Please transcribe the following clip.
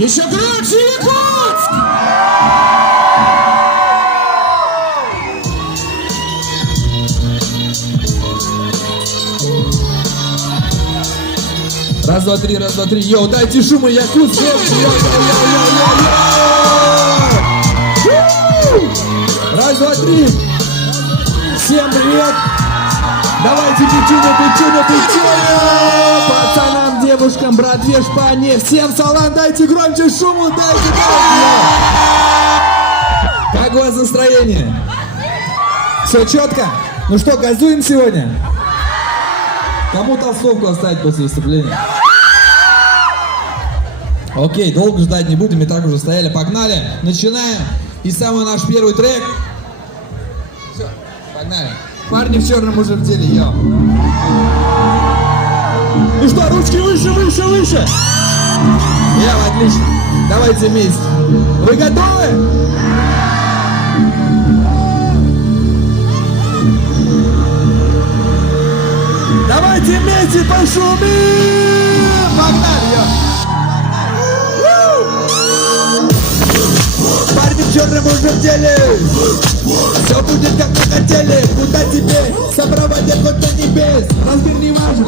Еще круче, Якутск! Раз, два, три, раз, два, три. Йоу, дайте шума, Якутск! Раз, два, три. Всем привет! Давайте пятюня! Пацанам, девушкам, братве, шпане. Всем салам, дайте громче шуму, дайте громче! Как у вас настроение? Все четко? Ну что, газуем сегодня? Кому толстовку оставить после выступления? Окей, долго ждать не будем, и так уже стояли, погнали, начинаем. И самый наш первый трек. Все, погнали. Парни в черном уже в деле, йо. Ну что, ручки выше! Отлично. Давайте вместе. Вы готовы? Давайте вместе пошумим! Погнали, йо! Парни в черном уже в деле. Все будет как мы хотели. Куда тебе? Сопроводят кот до небес. Размер не важен.